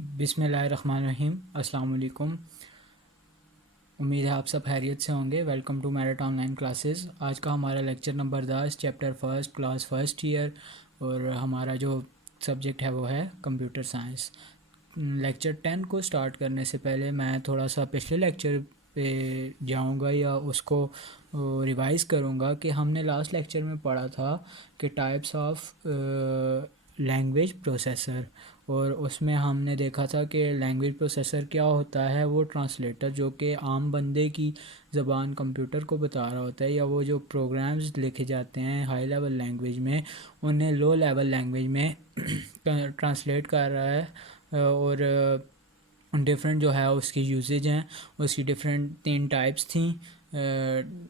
بسم اللہ الرحمن الرحیم۔ السلام علیکم، امید ہے آپ سب خیریت سے ہوں گے۔ Welcome to merit online classes. آج کا ہمارا lecture number 10 chapter first class first year, اور ہمارا جو سبجیکٹ ہے وہ ہے کمپیوٹر سائنس۔ لیکچر 10 کو سٹارٹ کرنے سے پہلے میں تھوڑا سا پچھلے لیکچر پہ جاؤں گا یا اس کو ریوائز کروں گا کہ ہم نے لاسٹ لیکچر میں پڑھا تھا کہ ٹائپس آف لینگویج پروسیسر، اور اس میں ہم نے دیکھا تھا کہ لینگویج پروسیسر کیا ہوتا ہے۔ وہ ٹرانسلیٹر جو کہ عام بندے کی زبان کمپیوٹر کو بتا رہا ہوتا ہے، یا وہ جو پروگرامز لکھے جاتے ہیں ہائی لیول لینگویج میں انہیں لو لیول لینگویج میں ٹرانسلیٹ کر رہا ہے۔ اور ڈفرینٹ جو ہے اس کی یوزیج ہیں، اس کی ڈفرینٹ 3 ٹائپس تھیں،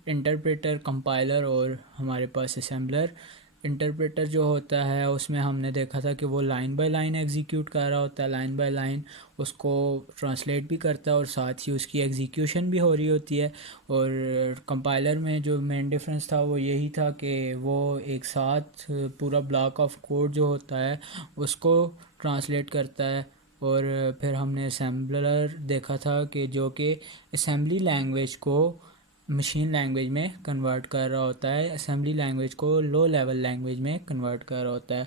انٹرپریٹر، کمپائلر اور ہمارے پاس اسمبلر۔ انٹرپریٹر جو ہوتا ہے اس میں ہم نے دیکھا تھا کہ وہ لائن بائی لائن ایگزیکیوٹ کر رہا ہوتا ہے، لائن بائی لائن اس کو ٹرانسلیٹ بھی کرتا ہے اور ساتھ ہی اس کی ایگزیکیوشن بھی ہو رہی ہوتی ہے۔ اور کمپائلر میں جو مین ڈفرینس تھا وہ یہی تھا کہ وہ ایک ساتھ پورا بلاک آف کوڈ جو ہوتا ہے اس کو ٹرانسلیٹ کرتا ہے۔ اور پھر ہم نے اسمبلر دیکھا تھا کہ جو کہ اسمبلی لینگویج کو مشین لینگویج میں کنورٹ کر رہا ہوتا ہے، اسمبلی لینگویج کو لو لیول لینگویج میں کنورٹ کر رہا ہوتا ہے۔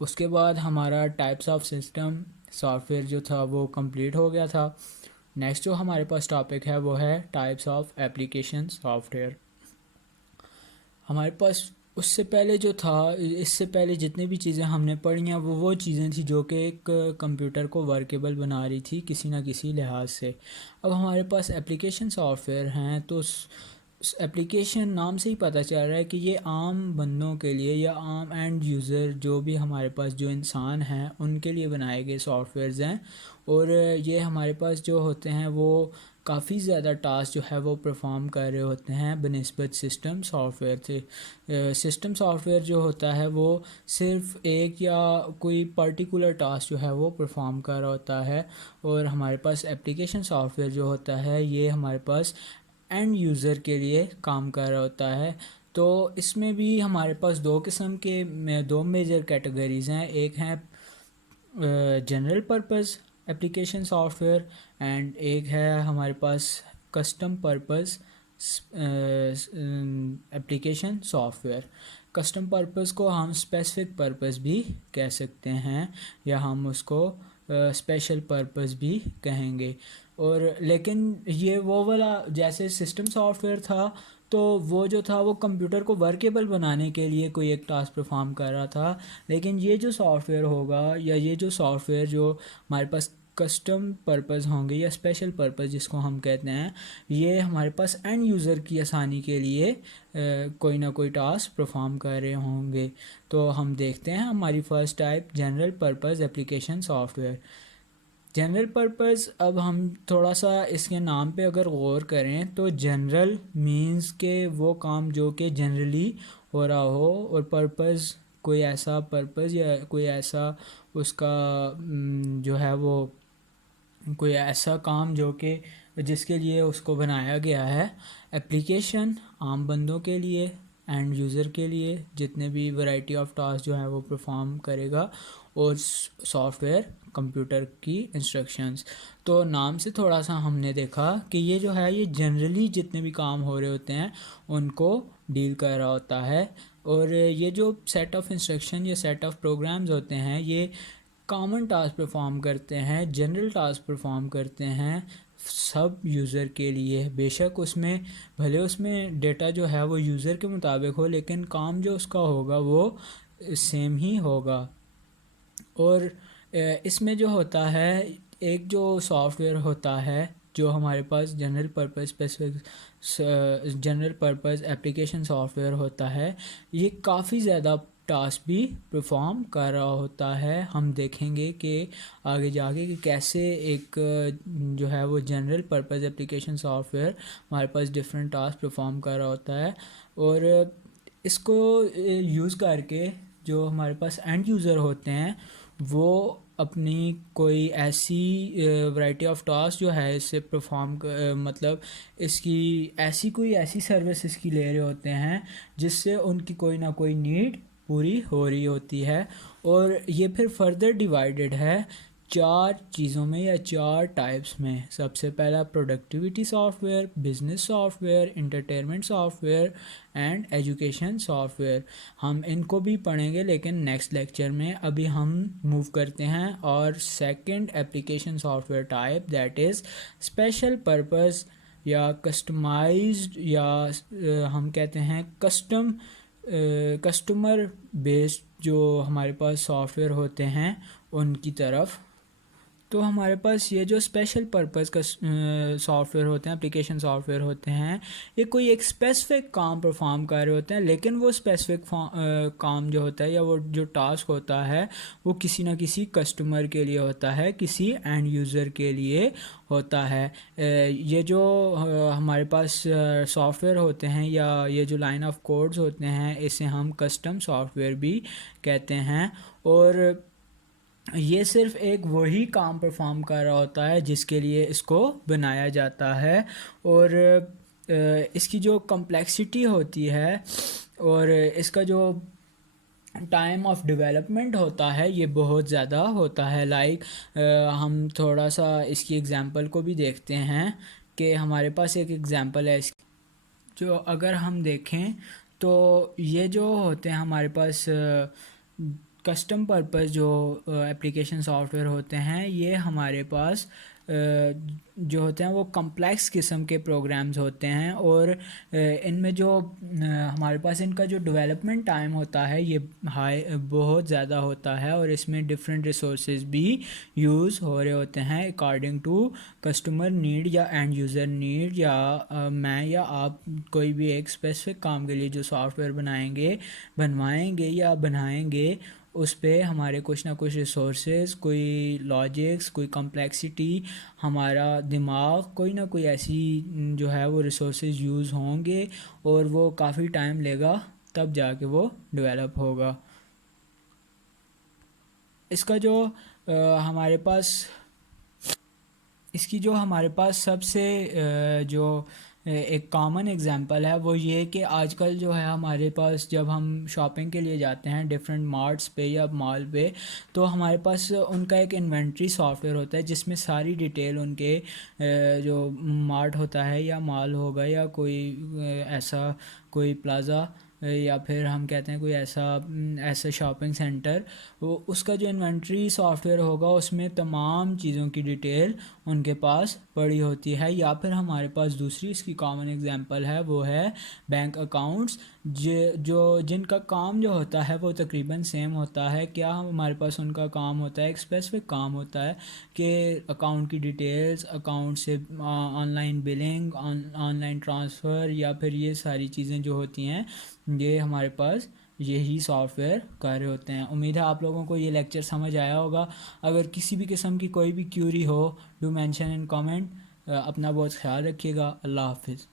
اس کے بعد ہمارا types of system soft where جو تھا وہ کمپلیٹ ہو گیا تھا۔ نیکسٹ جو ہمارے پاس ٹاپک ہے وہ ہے types of application software where. ہمارے پاس اس سے پہلے جو تھا، اس سے پہلے جتنی بھی چیزیں ہم نے پڑھی ہیں وہ چیزیں تھیں جو کہ ایک کمپیوٹر کو ورکیبل بنا رہی تھی کسی نہ کسی لحاظ سے۔ اب ہمارے پاس ایپلیکیشن سافٹ ویئر ہیں تو ایپلیکیشن نام سے ہی پتہ چل رہا ہے کہ یہ عام بندوں کے لیے یا عام اینڈ یوزر جو بھی ہمارے پاس جو انسان ہیں ان کے لیے بنائے گئے سافٹ ویئرز ہیں۔ اور یہ ہمارے پاس جو ہوتے ہیں وہ کافی زیادہ ٹاسک جو ہے وہ پرفارم کر رہے ہوتے ہیں بنسبت سسٹم سافٹ ویئر سے۔ سسٹم سافٹ ویئر جو ہوتا ہے وہ صرف ایک یا کوئی پرٹیکولر ٹاسک جو ہے وہ پرفارم کر رہا ہوتا ہے، اور ہمارے پاس ایپلیکیشن سافٹ ویئر جو ہوتا ہے یہ ہمارے پاس اینڈ یوزر کے لیے کام کر رہا ہوتا ہے۔ تو اس میں بھی ہمارے پاس دو میجر کیٹیگریز ہیں، ایک ہیں جنرل پرپز ایپلیکیشن سافٹ ویئر اینڈ ایک ہے ہمارے پاس کسٹم پرپز ایپلیکیشن سافٹ ویئر۔ کسٹم پرپز کو ہم اسپیسیفک پرپز بھی کہہ سکتے ہیں یا ہم اس کو اسپیشل پرپز بھی کہیں گے۔ اور لیکن یہ وہ والا جیسے سسٹم سافٹ ویئر تھا تو وہ جو تھا وہ کمپیوٹر کو ورکیبل بنانے کے لیے کوئی ایک ٹاسک پرفارم کر رہا تھا، لیکن یہ جو سافٹ ویئر ہوگا یا یہ جو سافٹ ویئر جو ہمارے پاس کسٹم پرپز ہوں گے یا اسپیشل پرپز جس کو ہم کہتے ہیں، یہ ہمارے پاس اینڈ یوزر کی آسانی کے لیے کوئی نہ کوئی ٹاسک پرفارم کر رہے ہوں گے۔ تو ہم دیکھتے ہیں ہماری first type general purpose application software where. General purpose, اب ہم تھوڑا سا اس کے نام پہ اگر غور کریں تو جنرل مینز کہ وہ کام جو کہ جنرلی ہو رہا ہو، اور پرپز کوئی ایسا پرپز یا کوئی ایسا اس کا جو ہے وہ کوئی ایسا کام جو کہ جس کے لیے اس کو بنایا گیا ہے۔ ایپلیکیشن عام بندوں کے لیے، اینڈ یوزر کے لیے جتنے بھی ورائٹی آف ٹاسک جو ہے وہ پرفارم کرے گا، اور سافٹ ویئر کمپیوٹر کی انسٹرکشنز۔ تو نام سے تھوڑا سا ہم نے دیکھا کہ یہ جو ہے یہ جنرلی جتنے بھی کام ہو رہے ہوتے ہیں ان کو ڈیل کر رہا ہوتا ہے، اور یہ جو سیٹ آف انسٹرکشن یا سیٹ آف پروگرامز ہوتے ہیں یہ کامن ٹاسک پرفارم کرتے ہیں، جنرل ٹاسک پرفارم کرتے ہیں سب یوزر کے لیے۔ بے شک اس میں بھلے اس میں ڈیٹا جو ہے وہ یوزر کے مطابق ہو، لیکن کام جو اس کا ہوگا وہ سیم ہی ہوگا۔ اور اس میں جو ہوتا ہے ایک جو سافٹ ویئر ہوتا ہے جو ہمارے پاس جنرل پرپز ایپلیکیشن سافٹ ویئر ہوتا ہے، یہ کافی زیادہ ٹاسک بھی پرفارم کر رہا ہوتا ہے۔ ہم دیکھیں گے کہ آگے جا کے کہ کیسے ایک جو ہے وہ general purpose application software where ہمارے پاس ڈفرینٹ ٹاسک پرفارم کر رہا ہوتا ہے، اور اس کو یوز کر کے جو ہمارے پاس اینڈ یوزر ہوتے ہیں وہ اپنی کوئی ایسی ورائٹی آف ٹاسک جو ہے اس سے پرفارم مطلب اس کی ایسی سروس اس کی لے رہے ہوتے ہیں جس سے ان کی کوئی نہ کوئی نیڈ پوری ہو رہی ہوتی ہے۔ اور یہ پھر فردر ڈیوائیڈڈ ہے 4 چیزوں میں یا 4 ٹائپس میں. سب سے پہلا productivity soft where, business soft where, entertainment soft ویئر اینڈ ایجوکیشن سافٹ ویئر. ہم ان کو بھی پڑھیں گے لیکن نیکسٹ لیکچر میں. ابھی ہم موو کرتے ہیں اور second application soft where type that is special purpose یا کسٹمائزڈ یا ہم کہتے ہیں کسٹمر بیسڈ جو ہمارے پاس سافٹ ویئر ہوتے ہیں ان کی طرف. تو ہمارے پاس یہ جو اسپیشل پرپز کا سافٹ ویئر ہوتے ہیں، اپلیکیشن سافٹ ویئر ہوتے ہیں، یہ کوئی ایک اسپیسیفک کام پرفارم کر رہے ہوتے ہیں، لیکن وہ اسپیسیفک کام جو ہوتا ہے یا وہ جو ٹاسک ہوتا ہے وہ کسی نہ کسی کسٹمر کے لیے ہوتا ہے، کسی اینڈ یوزر کے لیے ہوتا ہے. یہ جو ہمارے پاس سافٹ ویئر ہوتے ہیں یا یہ جو لائن آف کوڈز ہوتے ہیں اسے ہم کسٹم سافٹ ویئر بھی کہتے ہیں. اور یہ صرف ایک وہی کام پرفارم کر رہا ہوتا ہے جس کے لیے اس کو بنایا جاتا ہے. اور اس کی جو کمپلیکسٹی ہوتی ہے اور اس کا جو ٹائم آف ڈیولپمنٹ ہوتا ہے یہ بہت زیادہ ہوتا ہے. لائک ہم تھوڑا سا اس کی ایگزامپل کو بھی دیکھتے ہیں کہ ہمارے پاس ایک ایگزامپل ہے جو اگر ہم دیکھیں تو یہ جو ہوتے ہیں ہمارے پاس کسٹم پرپز جو اپلیکیشن سافٹ ویئر ہوتے ہیں، یہ ہمارے پاس جو ہوتے ہیں وہ کمپلیکس قسم کے پروگرامز ہوتے ہیں. اور ان میں جو ہمارے پاس ان کا جو ڈیولپمنٹ ٹائم ہوتا ہے یہ بہت زیادہ ہوتا ہے، اور اس میں ڈفرینٹ ریسورسز بھی یوز ہو رہے ہوتے ہیں اکارڈنگ ٹو کسٹمر نیڈ یا اینڈ یوزر نیڈ. یا میں یا آپ کوئی بھی ایک اسپیسیفک کام کے لیے جو سافٹ ویئر بنوائیں گے یا بنائیں گے اس پہ ہمارے کچھ نہ کچھ ریسورسز، کوئی لاجکس، کوئی کمپلیکسٹی، ہمارا دماغ، کوئی نہ کوئی ایسی جو ہے وہ ریسورسز یوز ہوں گے، اور وہ کافی ٹائم لے گا تب جا کے وہ ڈیولپ ہوگا. اس کا جو ہمارے پاس اس کی جو ہمارے پاس سب سے جو ایک کامن ایگزامپل ہے وہ یہ کہ آج کل جو ہے ہمارے پاس جب ہم شاپنگ کے لیے جاتے ہیں ڈفرینٹ مارٹس پہ یا مال پہ، تو ہمارے پاس ان کا ایک انوینٹری سافٹ ویئر ہوتا ہے جس میں ساری ڈیٹیل ان کے جو مارٹ ہوتا ہے یا مال ہوگا یا کوئی ایسا کوئی پلازا یا پھر ہم کہتے ہیں کوئی ایسا شاپنگ سینٹر، وہ اس کا جو انوینٹری سافٹ ویئر ہوگا اس میں تمام چیزوں کی ڈیٹیل ان کے پاس پڑی ہوتی ہے. یا پھر ہمارے پاس دوسری اس کی کامن ایگزامپل ہے وہ ہے بینک اکاؤنٹس، جن کا کام جو ہوتا ہے وہ تقریباً سیم ہوتا ہے. کیا ہمارے پاس ان کا کام ہوتا ہے، ایک اسپیسیفک کام ہوتا ہے کہ اکاؤنٹ کی ڈیٹیلز، اکاؤنٹ سے online billing, online transfer, یا پھر یہ ساری چیزیں جو ہوتی ہیں یہ ہمارے پاس یہی سافٹ ویئر کر رہے ہوتے ہیں. امید ہے آپ لوگوں کو یہ لیکچر سمجھ آیا ہوگا. اگر کسی بھی قسم کی کوئی بھی کیوری ہو ڈو مینشن ان کامنٹ. اپنا بہت خیال رکھیے گا. اللہ حافظ.